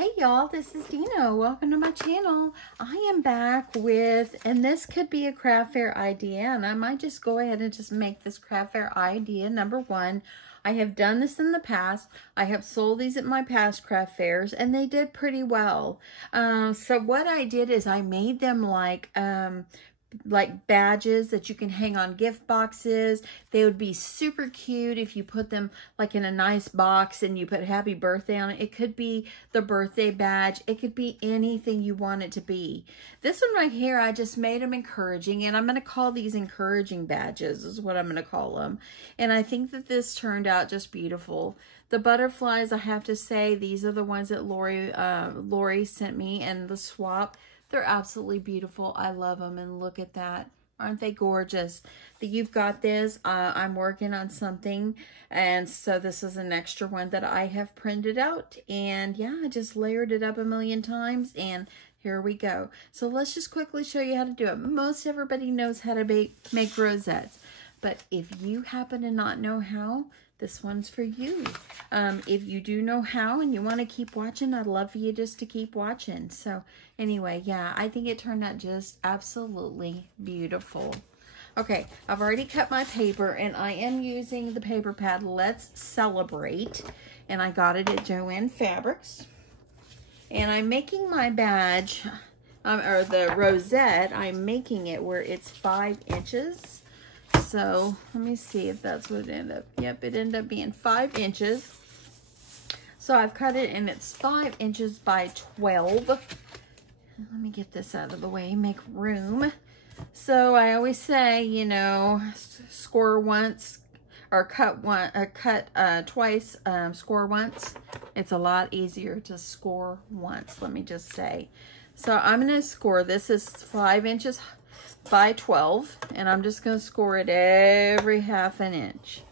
Hey y'all, this is Dina. Welcome to my channel. I am back with, and this could be a craft fair idea, and I might just go ahead and just make this craft fair idea number one. I have done this in the past. I have sold these at my past craft fairs, and they did pretty well. So what I did is I made them like badges that you can hang on gift boxes. They would be super cute if you put them like in a nice box and you put happy birthday on it. It could be the birthday badge. It could be anything you want it to be. This one right here, I just made them encouraging, and I'm going to call these encouraging badges is what I'm going to call them. And I think that this turned out just beautiful. The butterflies, I have to say, these are the ones that Lori sent me, and the swap. They're absolutely beautiful. I love them, and look at that. Aren't they gorgeous? You've got this. I'm working on something, and so this is an extra one that I have printed out, and yeah, I just layered it up a million times, and here we go. So let's just quickly show you how to do it. Most everybody knows how to make rosettes, but if you happen to not know how, this one's for you. If you do know how and you want to keep watching, I'd love for you just to keep watching. So anyway, yeah, I think it turned out just absolutely beautiful. Okay, I've already cut my paper, and I am using the paper pad Let's Celebrate, and I got it at Joann Fabrics. And I'm making my badge, or the rosette, I'm making it where it's 5 inches. So let me see if that's what it ended up. Yep, it ended up being 5 inches. So I've cut it, and it's 5 inches by 12. Let me get this out of the way, make room. So I always say, you know, score once or cut twice, score once. It's a lot easier to score once, let me just say. So I'm going to score, this is 5 inches by 12, and I'm just going to score it every half an inch.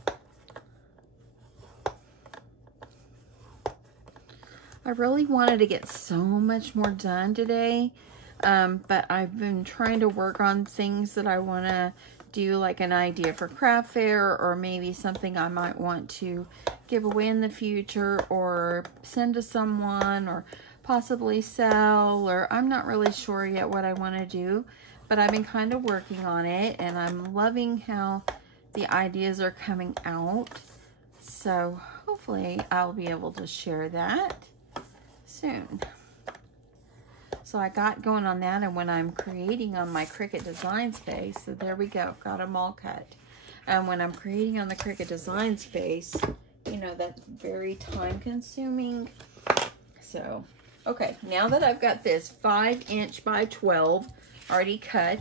I really wanted to get so much more done today, but I've been trying to work on things that I want to do, like an idea for craft fair, or maybe something I might want to give away in the future, or send to someone, or possibly sell, or I'm not really sure yet what I want to do. But I've been kind of working on it, and I'm loving how the ideas are coming out. So hopefully I'll be able to share that soon. So I got going on that, and when I'm creating on my Cricut Design Space, so there we go, got them all cut. And when I'm creating on the Cricut Design Space, you know, that's very time consuming. So, okay, now that I've got this 5 inch by 12, already cut.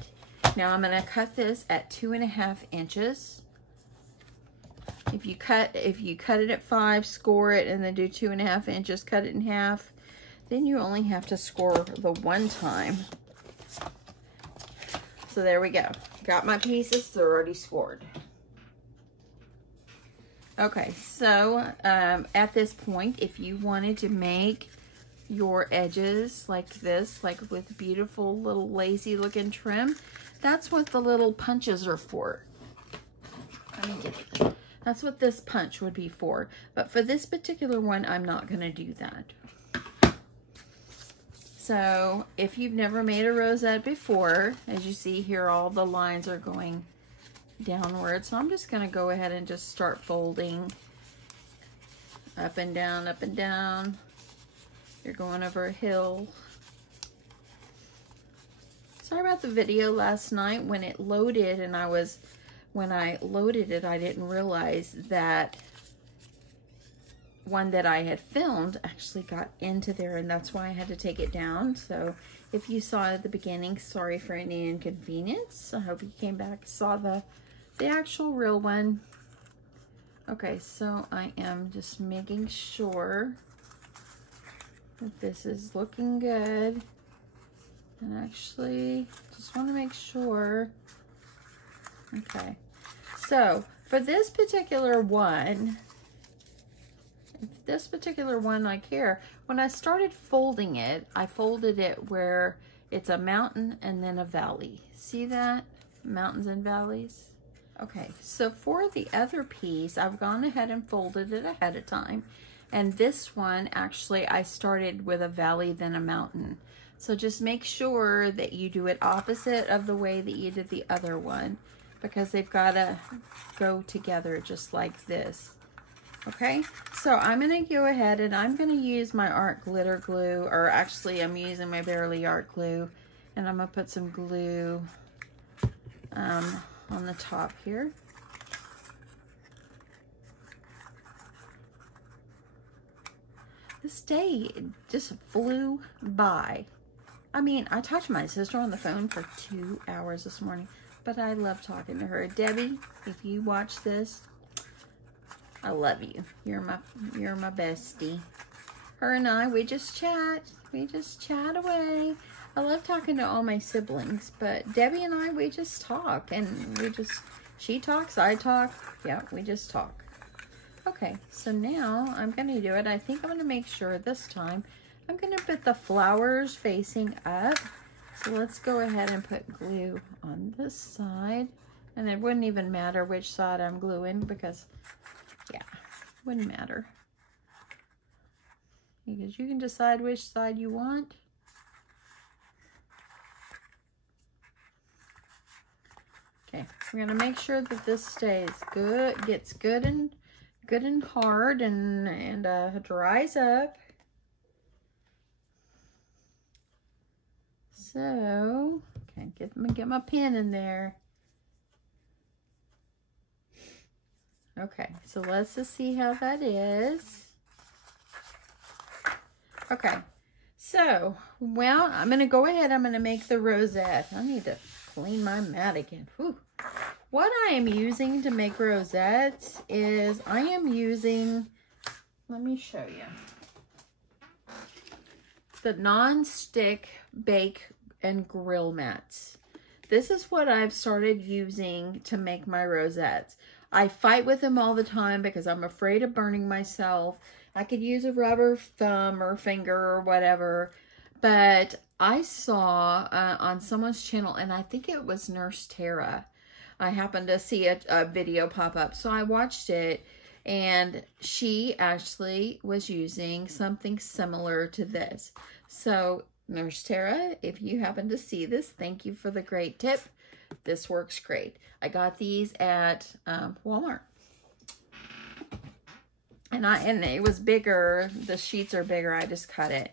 Now I'm going to cut this at 2.5 inches. If you cut it at 5, score it, and then do 2.5 inches, cut it in half, then you only have to score the one time. So there we go. Got my pieces, they're already scored. Okay, so at this point, if you wanted to make your edges like this, like with beautiful little lazy looking trim, that's what the little punches are for. That's what this punch would be for. But for this particular one, I'm not going to do that. So if you've never made a rosette before, as you see here, all the lines are going downward. So I'm just going to go ahead and just start folding up and down, up and down. You're going over a hill. Sorry about the video last night when it loaded, and when I loaded it, I didn't realize that one that I had filmed actually got into there, and that's why I had to take it down. So if you saw it at the beginning, sorry for any inconvenience. I hope you came back, saw the actual real one. Okay, so I am just making sure that this is looking good, and actually just want to make sure. Okay, so for this particular one, like here, when I started folding it, I folded it where it's a mountain and then a valley. See that? Mountains and valleys. Okay, so for the other piece, I've gone ahead and folded it ahead of time. And this one, actually, I started with a valley, then a mountain. So just make sure that you do it opposite of the way that you did the other one, because they've got to go together just like this. Okay, so I'm going to go ahead and I'm going to use my art glitter glue, or actually I'm using my Bearly art glue, and I'm going to put some glue on the top here. This day just flew by. I mean, I talked to my sister on the phone for 2 hours this morning, but I love talking to her. Debbie, if you watch this, I love you. You're my bestie. Her and I, we just chat. We just chat away. I love talking to all my siblings, but Debbie and I, we just talk, and she talks, I talk. Yeah, we just talk. Okay, so now I'm going to do it. I think I'm going to make sure this time I'm going to put the flowers facing up. So let's go ahead and put glue on this side. And it wouldn't even matter which side I'm gluing, because, yeah, wouldn't matter. Because you can decide which side you want. Okay, we're going to make sure that this stays good, gets good and hard, and dries up. So, okay, get my pen in there. Okay, so let's just see how that is. Okay, so, well, I'm going to go ahead. I'm going to make the rosette. I need to clean my mat again. Whew. What I am using to make rosettes is I am using, let me show you, the non-stick bake and grill mats. This is what I've started using to make my rosettes. I fight with them all the time because I'm afraid of burning myself. I could use a rubber thumb or finger or whatever, but I saw on someone's channel, and I think it was Nurse Tara, I happened to see a video pop up, so I watched it, and she actually was using something similar to this. So, Nurse Tara, if you happen to see this, thank you for the great tip. This works great. I got these at Walmart. And it was bigger. The sheets are bigger. I just cut it.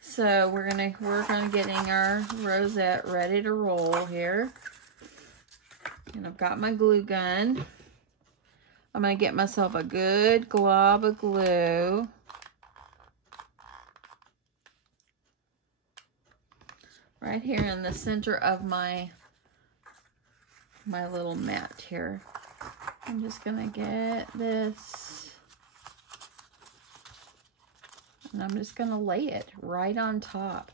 So we're gonna work on getting our rosette ready to roll here. And I've got my glue gun. I'm gonna get myself a good glob of glue. Right here in the center of my little mat here. I'm just gonna get this, and I'm just gonna lay it right on top.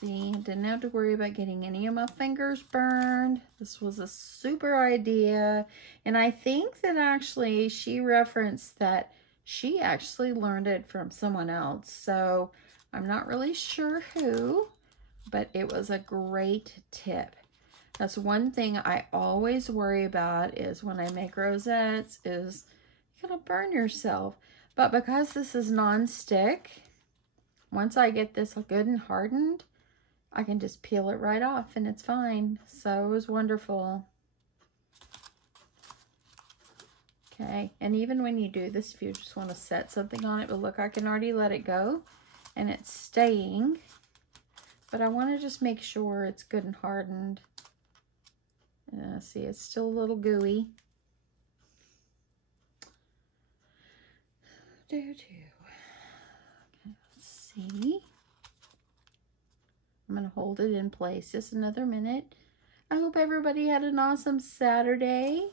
See, didn't have to worry about getting any of my fingers burned. This was a super idea, and I think that actually she referenced that she actually learned it from someone else. So I'm not really sure who, but it was a great tip. That's one thing I always worry about is when I make rosettes is you're gonna burn yourself. But because this is non-stick, once I get this good and hardened, I can just peel it right off and it's fine. So it was wonderful. Okay, and even when you do this, if you just want to set something on it, but look, I can already let it go and it's staying. But I want to just make sure it's good and hardened. See, it's still a little gooey. Okay, let's see. I'm going to hold it in place just another minute. I hope everybody had an awesome Saturday.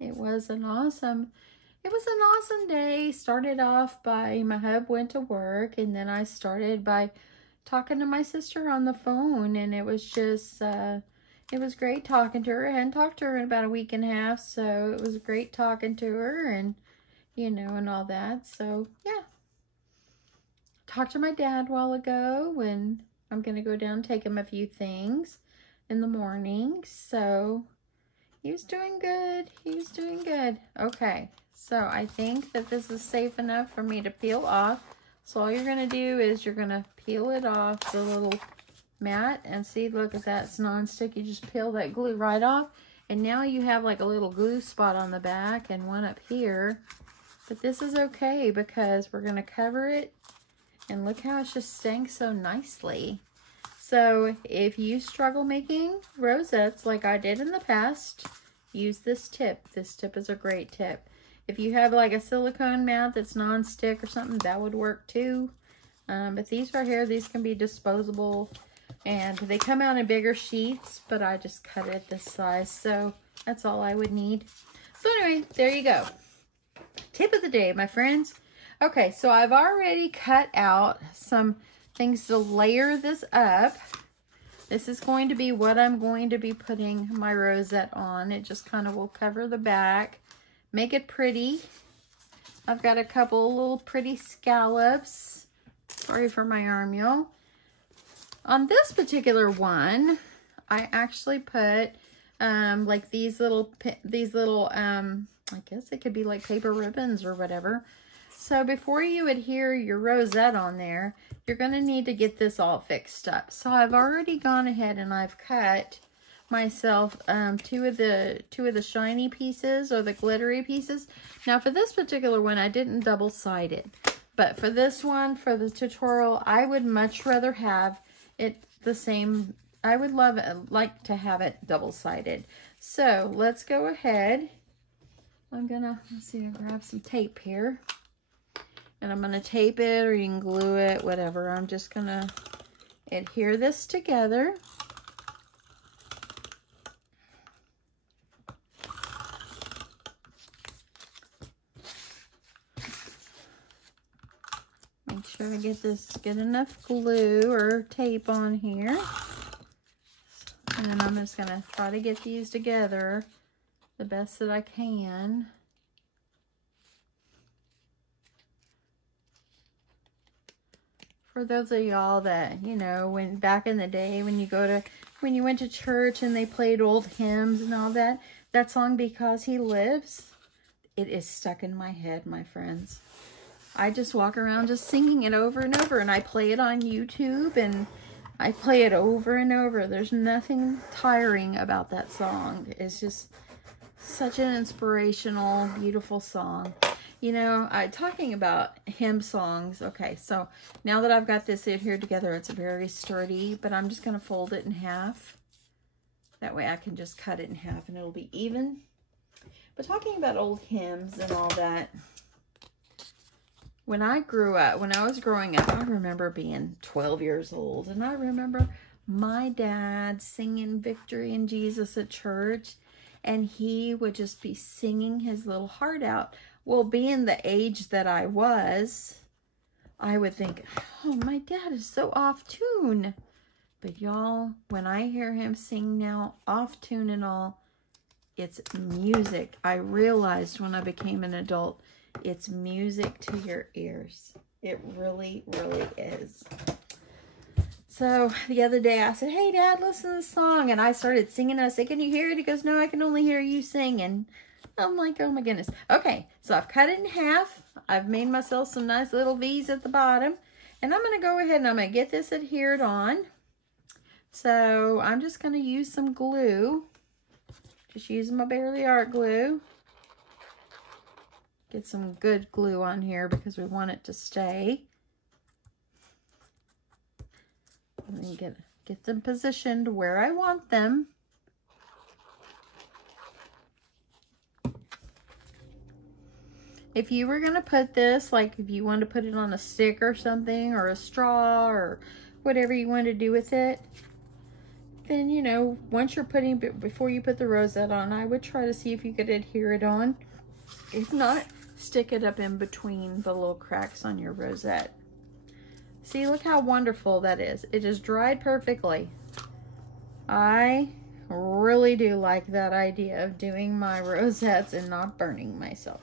It was an awesome day. Started off by my hub went to work, and then I started by talking to my sister on the phone, and it was just, it was great talking to her. I hadn't talked to her in about a week and a half, so it was great talking to her and, you know, and all that. So, yeah. Talked to my dad a while ago, and I'm going to go down and take him a few things in the morning. So, he was doing good. He was doing good. Okay, So I think that this is safe enough for me to peel off. So all you're gonna do is you're gonna peel it off the little mat, and see, look at that, it's non-stick. You just peel that glue right off, and now you have like a little glue spot on the back and one up here. But this is okay because we're gonna cover it, and look how it's just staying so nicely. So if you struggle making rosettes like I did in the past, use this tip. This tip is a great tip. If you have like a silicone mat that's non-stick or something, that would work too. But these right here, these can be disposable, and they come out in bigger sheets, but I just cut it this size, so that's all I would need. So anyway, there you go. Tip of the day, my friends. Okay, so I've already cut out some things to layer this up. This is going to be what I'm going to be putting my rosette on. It just kind of will cover the back, make it pretty. I've got a couple little pretty scallops. Sorry for my arm, y'all. On this particular one, I actually put like these little I guess it could be like paper ribbons or whatever. So before you adhere your rosette on there, you're going to need to get this all fixed up. So I've already gone ahead and I've cut myself two of the shiny pieces or the glittery pieces. Now for this particular one, I didn't double side it, but for this one, for the tutorial, I would much rather have it the same. I would like to have it double-sided. So let's go ahead. Let's see, I'll grab some tape here. And I'm gonna tape it, or you can glue it, whatever. I'm just gonna adhere this together. Make sure I get enough glue or tape on here. And I'm just gonna try to get these together the best that I can. For those of y'all that, you know, when back in the day when you went to church and they played old hymns and all that, that song Because He Lives, it is stuck in my head, my friends. I just walk around just singing it over and over, and I play it on YouTube and I play it over and over. There's nothing tiring about that song. It's just such an inspirational, beautiful song. You know, talking about hymn songs. Okay, so now that I've got this here together, it's very sturdy, but I'm just going to fold it in half. That way I can just cut it in half and it'll be even. But talking about old hymns and all that, when I was growing up, I remember being 12 years old, and I remember my dad singing Victory in Jesus at church, and he would just be singing his little heart out. Well, being the age that I was, I would think, oh, my dad is so off tune. But y'all, when I hear him sing now, off tune and all, it's music. I realized when I became an adult, it's music to your ears. It really, really is. So the other day I said, hey, Dad, listen to this song. And I started singing. I said, can you hear it? He goes, no, I can only hear you singing. I'm like, oh my goodness. Okay, so I've cut it in half. I've made myself some nice little V's at the bottom. And I'm going to go ahead and I'm going to get this adhered on. So I'm just going to use some glue. Just using my Barely Art glue. Get some good glue on here because we want it to stay. Let me get them positioned where I want them. If you were going to put this, like if you wanted to put it on a stick or something, or a straw, or whatever you want to do with it, then, you know, before you put the rosette on, I would try to see if you could adhere it on. If not, stick it up in between the little cracks on your rosette. See, look how wonderful that is. It just dried perfectly. I really do like that idea of doing my rosettes and not burning myself.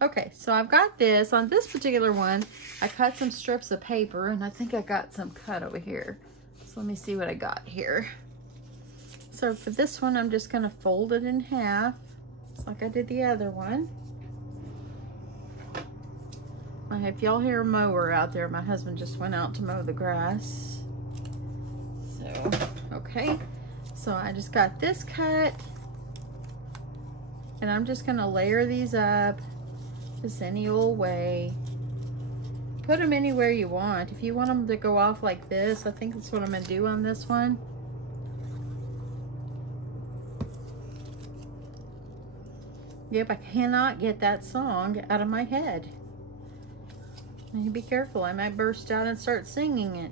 Okay, so I've got this. On this particular one, I cut some strips of paper, and I think I got some cut over here. So let me see what I got here. So for this one, I'm just going to fold it in half, just like I did the other one. If y'all hear a mower out there, my husband just went out to mow the grass. So, okay. So I just got this cut. And I'm just gonna layer these up just any old way. Put them anywhere you want. If you want them to go off like this, I think that's what I'm gonna do on this one. Yep, I cannot get that song out of my head. I need to be careful. I might burst out and start singing it.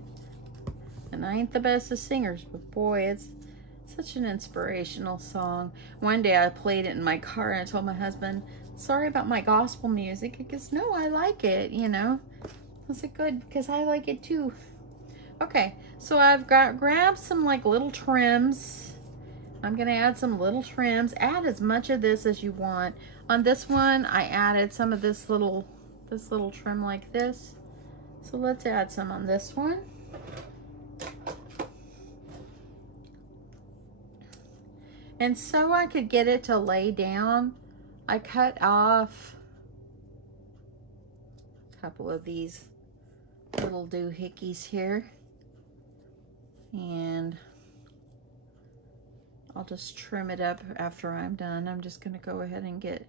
And I ain't the best of singers, but boy, it's such an inspirational song. One day I played it in my car and I told my husband, sorry about my gospel music. He goes, no, I like it, you know. I was like, good, because I like it too. Okay, so I've grabbed some like little trims. I'm gonna add some little trims. Add as much of this as you want. On this one, I added some of this little trim like this. So let's add some on this one. And so I could get it to lay down, I cut off a couple of these little doohickeys here. And I'll just trim it up after I'm done. I'm just gonna go ahead and get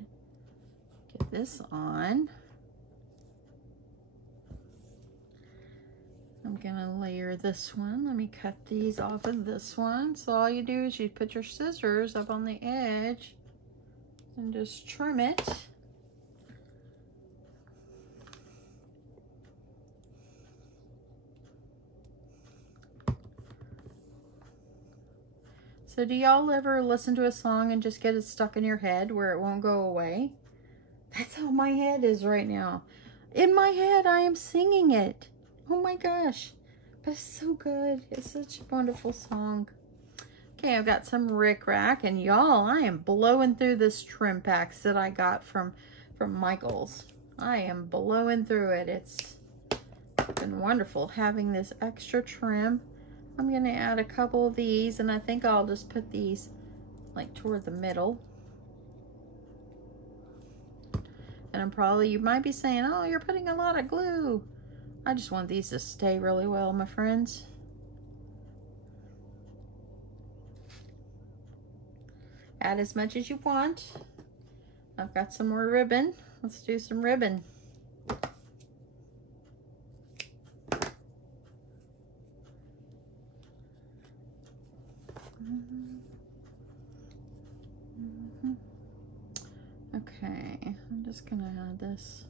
this on. I'm gonna layer this one. Let me cut these off of this one. So all you do is you put your scissors up on the edge and just trim it. So do y'all ever listen to a song and just get it stuck in your head where it won't go away? That's how my head is right now. In my head, I am singing it. Oh my gosh, but it's so good. It's such a wonderful song. Okay, I've got some rickrack, and y'all, I am blowing through this trim packs that I got from Michael's. I am blowing through it. It's been wonderful having this extra trim. I'm gonna add a couple of these, and I think I'll just put these like toward the middle. And you might be saying, oh, you're putting a lot of glue. I just want these to stay really well, my friends. Add as much as you want. I've got some more ribbon. Let's do some ribbon. Okay, I'm just gonna add this.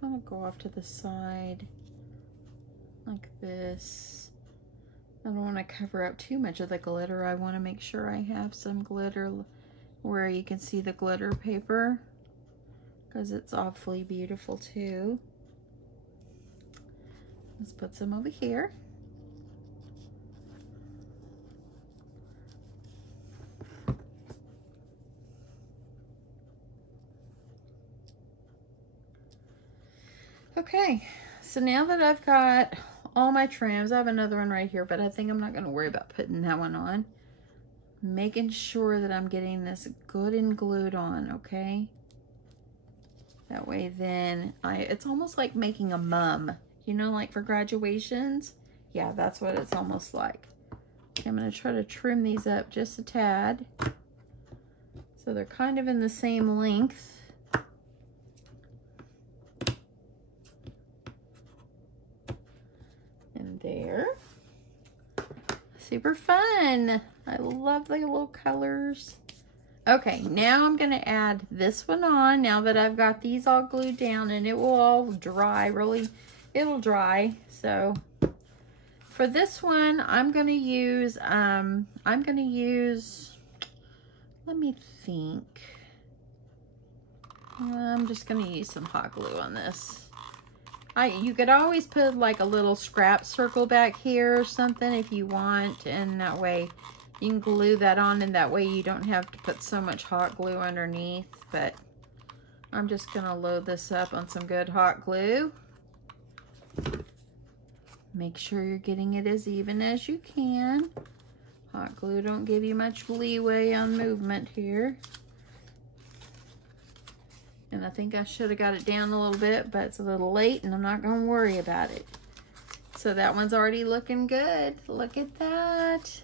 Kind of go off to the side like this. I don't want to cover up too much of the glitter. I want to make sure I have some glitter where you can see the glitter paper, because it's awfully beautiful too. Let's put some over here. Okay, so now that I've got all my trims, I have another one right here, but I think I'm not going to worry about putting that one on. Making sure that I'm getting this good and glued on, okay? That way then, it's almost like making a mum. You know, like for graduations? Yeah, that's what it's almost like. Okay, I'm going to try to trim these up just a tad. So they're kind of in the same length. There. Super fun. I love the little colors. Okay, now I'm going to add this one on now that I've got these all glued down, and it will all dry. Really, it'll dry. So for this one, I'm going to use, let me think. I'm just going to use some hot glue on this. You could always put like a little scrap circle back here or something if you want, and that way you can glue that on, and that way you don't have to put so much hot glue underneath. But I'm just gonna load this up on some good hot glue. Make sure you're getting it as even as you can. Hot glue don't give you much leeway on movement here. And And I think I should have got it down a little bit, but it's a little late and I'm not going to worry about it. So that one's already looking good. Look at that.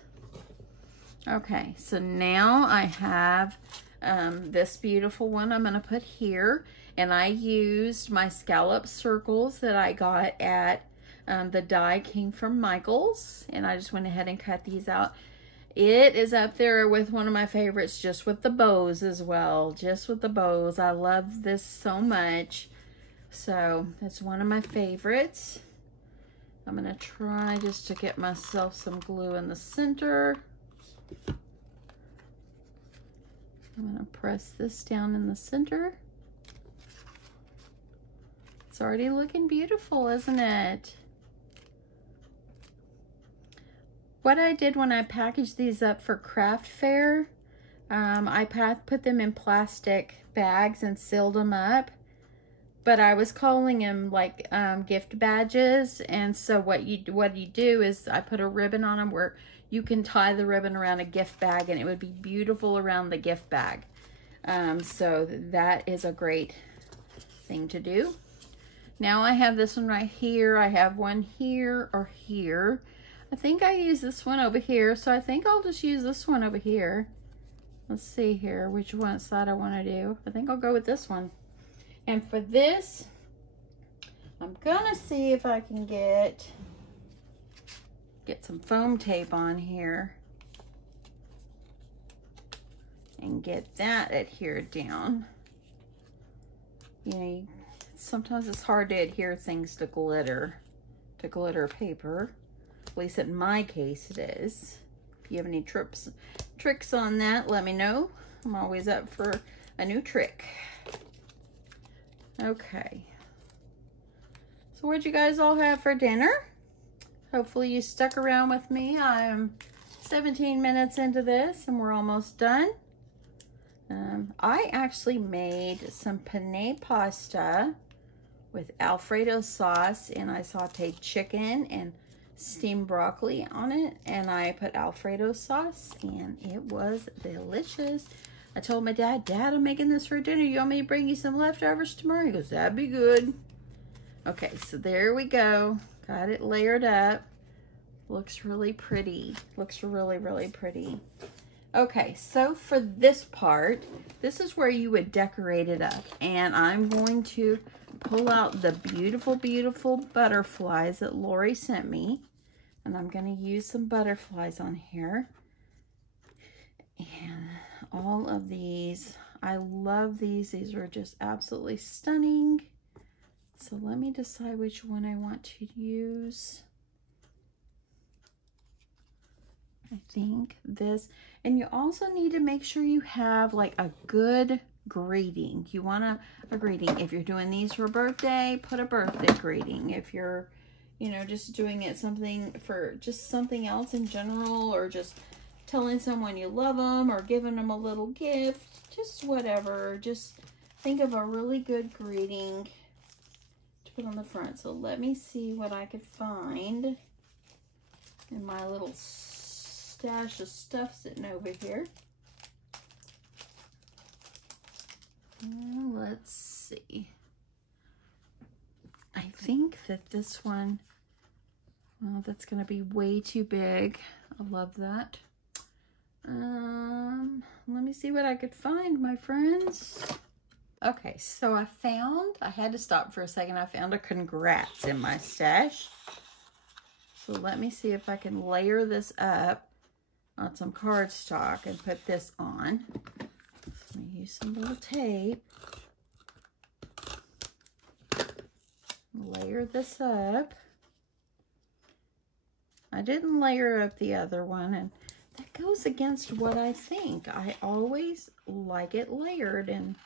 Okay, so now I have this beautiful one I'm going to put here. And I used my scallop circles that I got at, the die came from Michael's. And I just went ahead and cut these out. It is up there with one of my favorites, just with the bows as well. Just with the bows. I love this so much. So that's one of my favorites. I'm going to try just to get myself some glue in the center. I'm going to press this down in the center. It's already looking beautiful, isn't it? What I did when I packaged these up for craft fair, I put them in plastic bags and sealed them up. But I was calling them like gift badges. And so what you do is I put a ribbon on them where you can tie the ribbon around a gift bag and it would be beautiful around the gift bag. So that is a great thing to do. Now I have this one right here. I have one here or here. I think I use this one over here, so I think I'll just use this one over here. Let's see here, which one side I want to do. I think I'll go with this one. And for this, I'm gonna see if I can get some foam tape on here and get that adhered down. You know, sometimes it's hard to adhere things to glitter paper. At least in my case it is. If you have any tricks on that, let me know. I'm always up for a new trick. Okay. So what'd you guys all have for dinner? Hopefully you stuck around with me. I'm 17 minutes into this and we're almost done. I actually made some penne pasta with Alfredo sauce, and I sauteed chicken and steamed broccoli on it, and I put Alfredo sauce, and it was delicious. I told my dad, Dad, I'm making this for dinner. You want me to bring you some leftovers tomorrow? He goes, that'd be good. Okay, so there we go. Got it layered up. Looks really pretty. Looks really, really pretty. Okay, so for this part, this is where you would decorate it up. And I'm going to pull out the beautiful, beautiful butterflies that Lori sent me. And I'm going to use some butterflies on here. And all of these, I love these. These are just absolutely stunning. So let me decide which one I want to use. I think this, and you also need to make sure you have like a good greeting. You want a greeting. If you're doing these for a birthday, put a birthday greeting. If you're, you know, just doing it something for just something else in general, or just telling someone you love them or giving them a little gift, just whatever. Just think of a really good greeting to put on the front. So let me see what I could find in my little stash of stuff sitting over here. Let's see. I think that this one, well, that's going to be way too big. I love that. Let me see what I could find, my friends. Okay, so I had to stop for a second. I found a congrats in my stash. So let me see if I can layer this up on some cardstock and put this on. So I'm gonna use some little tape. Layer this up. I didn't layer up the other one, and that goes against what I think. I always like it layered, and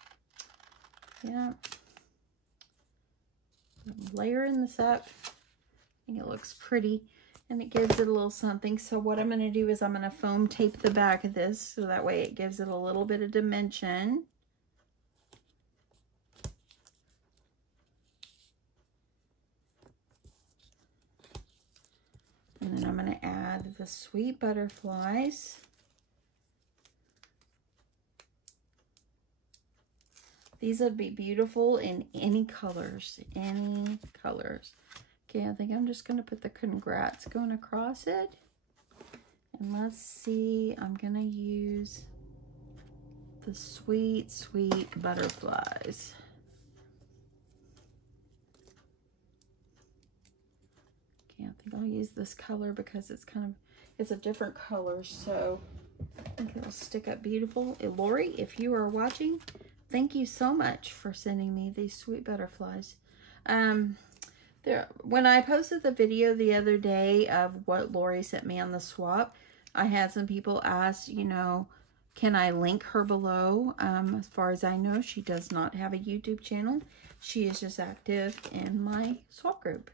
yeah. I'm layering this up. I think it looks pretty. And it gives it a little something. So what I'm going to do is I'm going to foam tape the back of this, so that way it gives it a little bit of dimension. And then I'm going to add the sweet butterflies. These would be beautiful in any colors, any colors. Okay, I think I'm just going to put the congrats going across it. And let's see, I'm going to use the sweet, sweet butterflies. Okay, I think I'll use this color because it's a different color, so I think it'll stick up beautiful. Lori, if you are watching, thank you so much for sending me these sweet butterflies. When I posted the video the other day of what Lori sent me on the swap, I had some people ask, you know, can I link her below? As far as I know, she does not have a YouTube channel. She is just active in my swap group.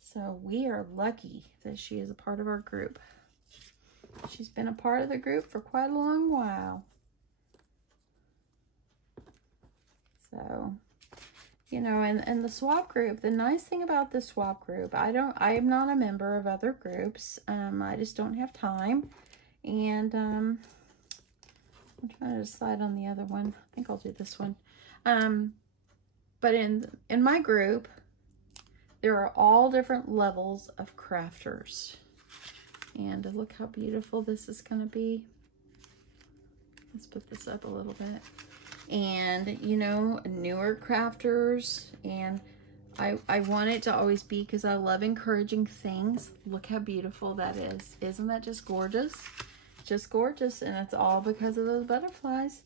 So we are lucky that she is a part of our group. She's been a part of the group for quite a long while. So, you know, and the swap group, the nice thing about the swap group, I am not a member of other groups. I just don't have time. And I'm trying to decide on the other one. I think I'll do this one. But in my group, there are all different levels of crafters. And look how beautiful this is going to be. Let's put this up a little bit. And, you know, newer crafters. And I want it to always be, because I love encouraging things. Look how beautiful that is. Isn't that just gorgeous? Just gorgeous. And it's all because of those butterflies.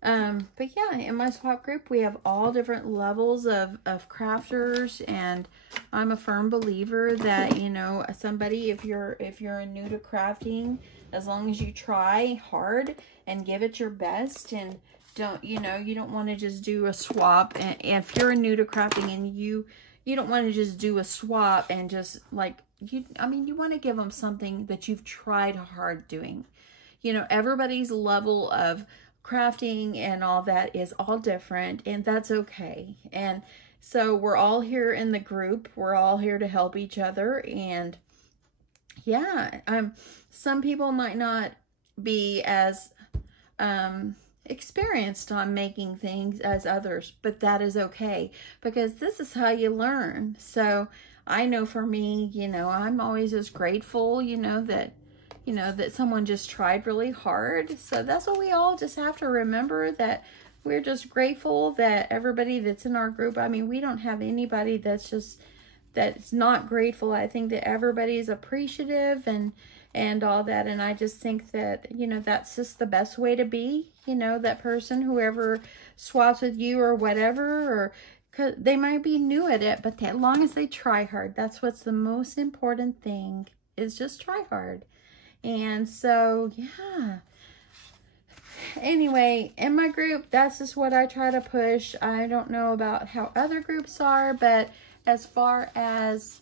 But yeah, in my swap group, we have all different levels of crafters, and I'm a firm believer that, you know, somebody, if you're new to crafting, as long as you try hard and give it your best, and don't, you know, you don't want to just do a swap. And if you're new to crafting and you don't want to just do a swap and just like, I mean, you want to give them something that you've tried hard doing. You know, everybody's level of crafting and all that is all different, and that's okay. And so we're all here in the group. We're all here to help each other. And yeah, some people might not be as experienced on making things as others, but that is okay, because this is how you learn. So I know for me, you know, I'm always just grateful, you know, that someone just tried really hard. So that's what we all just have to remember, that we're just grateful that everybody that's in our group, I mean, we don't have anybody that's not grateful. I think that everybody is appreciative and all that. And I just think that, you know, that's just the best way to be, you know, that person, whoever swaps with you or whatever, or 'cause they might be new at it, but as long as they try hard, that's what's the most important thing, is just try hard. And so, yeah. Anyway, in my group, that's just what I try to push. I don't know about how other groups are, but as far as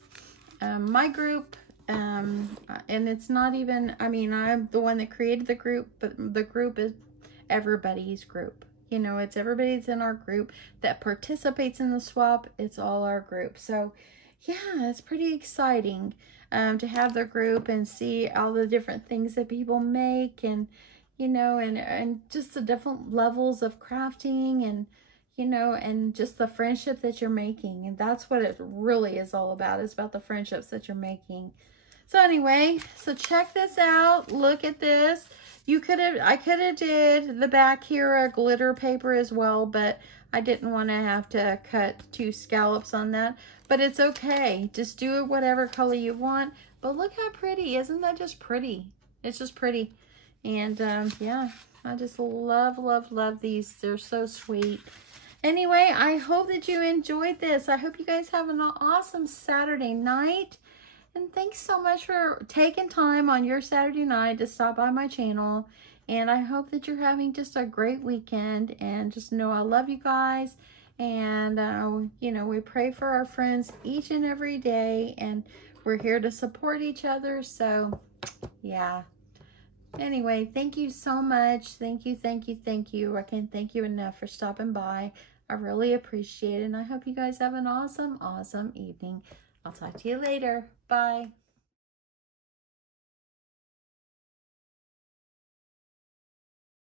my group, and it's not even, I mean, I'm the one that created the group, but the group is everybody's group. You know, it's everybody's in our group that participates in the swap. It's all our group. So, yeah, it's pretty exciting to have the group and see all the different things that people make, and, you know, and just the different levels of crafting, and, you know, and just the friendship that you're making. And that's what it really is all about. It's about the friendships that you're making. So anyway, so check this out. Look at this. I could have did the back here a glitter paper as well, but I didn't want to have to cut 2 scallops on that. But it's okay. Just do it whatever color you want. But look how pretty. Isn't that just pretty? It's just pretty. And yeah, I just love, love, love these. They're so sweet. Anyway, I hope that you enjoyed this. I hope you guys have an awesome Saturday night. And thanks so much for taking time on your Saturday night to stop by my channel. And I hope that you're having just a great weekend. And just know I love you guys. And, you know, we pray for our friends each and every day. And we're here to support each other. So, yeah. Anyway, thank you so much. Thank you, thank you, thank you. I can't thank you enough for stopping by. I really appreciate it. And I hope you guys have an awesome, awesome evening. I'll talk to you later. Bye.